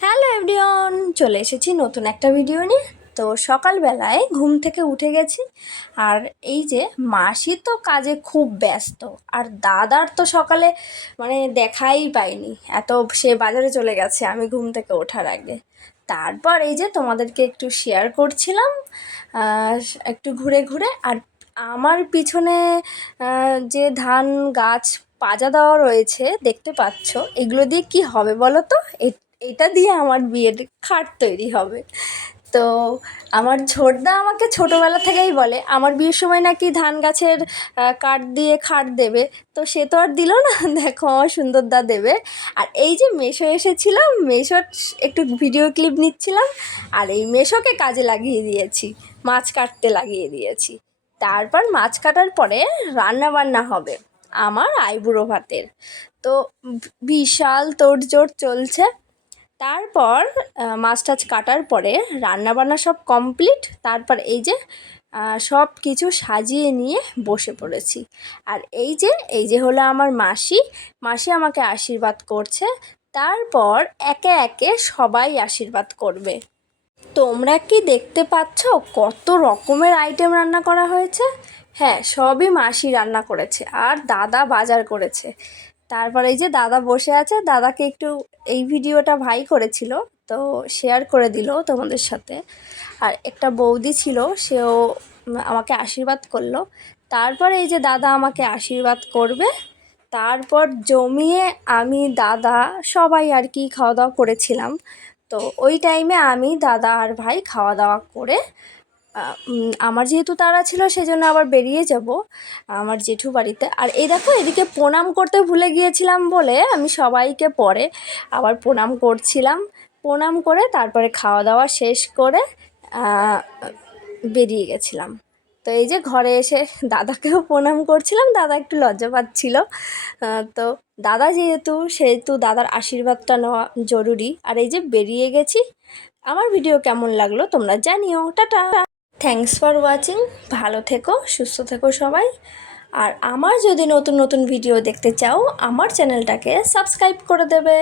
Hello everyone, চলে এসেছি নতুন একটা ভিডিও নিয়ে। তো সকালবেলায় ঘুম থেকে উঠে গেছি, আর এই যে মাসি তো কাজে খুব ব্যস্ত, আর দাদার তো সকালে দেখাই পাইনি, এত সে বাজারে চলে গেছে আমি ঘুম থেকে ওঠার আগে। তারপর এই যে তোমাদেরকে একটু শেয়ার করছিলাম একটু ঘুরে ঘুরে। আর আমার পিছনে যে ধান গাছ পাজা দেওয়া রয়েছে দেখতে পাচ্ছ, এগুলো দিয়ে কি হবে বলো তো? এটা দিয়ে আমার বিয়ের খাট তৈরি হবে। তো আমার ছোটদা আমাকে ছোটোবেলা থেকেই বলে আমার বিয়ের সময় নাকি ধান গাছের কাঠ দিয়ে খাট দেবে। তো সে তো আর দিল না দেখো আমার সুন্দরদা দেবে। আর এই যে মেশো এসেছিলাম, মেশোর একটু ভিডিও ক্লিপ নিচ্ছিলাম, আর এই মেশোকে কাজে লাগিয়ে দিয়েছি, মাছ কাটতে লাগিয়ে দিয়েছি। তারপর মাছ কাটার পরে রান্না বান্না হবে আমার আইবুড়ো ভাতের। তো বিশাল তোড়জোড় চলছে। তারপর মাছ টাছ কাটার পরে রান্নাবান্না সব কমপ্লিট। তারপর এই যে সব কিছু সাজিয়ে নিয়ে বসে পড়েছি। আর এই যে হলো আমার মাসি। মাসি আমাকে আশীর্বাদ করছে। তারপর একে একে সবাই আশীর্বাদ করবে। তোমরা কি দেখতে পাচ্ছ কত রকমের আইটেম রান্না করা হয়েছে? হ্যাঁ, সবই মাসি রান্না করেছে, আর দাদা বাজার করেছে। তারপরে এই যে দাদা বসে আছে, দাদাকে একটু এই ভিডিওটা ভাই করেছিল, তো শেয়ার করে দিল তোমাদের সাথে। আর একটা বৌদি ছিল, সেও আমাকে আশীর্বাদ করলো। তারপরে এই যে দাদা আমাকে আশীর্বাদ করবে। তারপর জমিয়ে আমি দাদা সবাই আর কি খাওয়া দাওয়া করেছিলাম। তো ওই টাইমে আমি দাদা আর ভাই খাওয়া দাওয়া করে আমার যেহেতু তাড়া ছিল সেজন্য আবার বেরিয়ে যাব আমার জেঠু বাড়িতে। আর এই দেখো এদিকে প্রণাম করতে ভুলে গিয়েছিলাম বলে আমি সবাইকে পরে আবার প্রণাম করছিলাম। প্রণাম করে তারপরে খাওয়া দাওয়া শেষ করে বেরিয়ে গেছিলাম। তো এই যে ঘরে এসে দাদাকেও প্রণাম করছিলাম, দাদা একটু লজ্জা পাচ্ছিল। তো দাদা সেহেতু দাদার আশীর্বাদটা নেওয়া জরুরি। আর এই যে বেরিয়ে গেছি। আমার ভিডিও কেমন লাগলো তোমরা জানিও। টাটা। Thanks for watching. ভালো থেকো, সুস্থ থেকো সবাই। আর আমার যদি নতুন নতুন ভিডিও দেখতে চাও আমার চ্যানেলটাকে সাবস্ক্রাইব করে দেবে।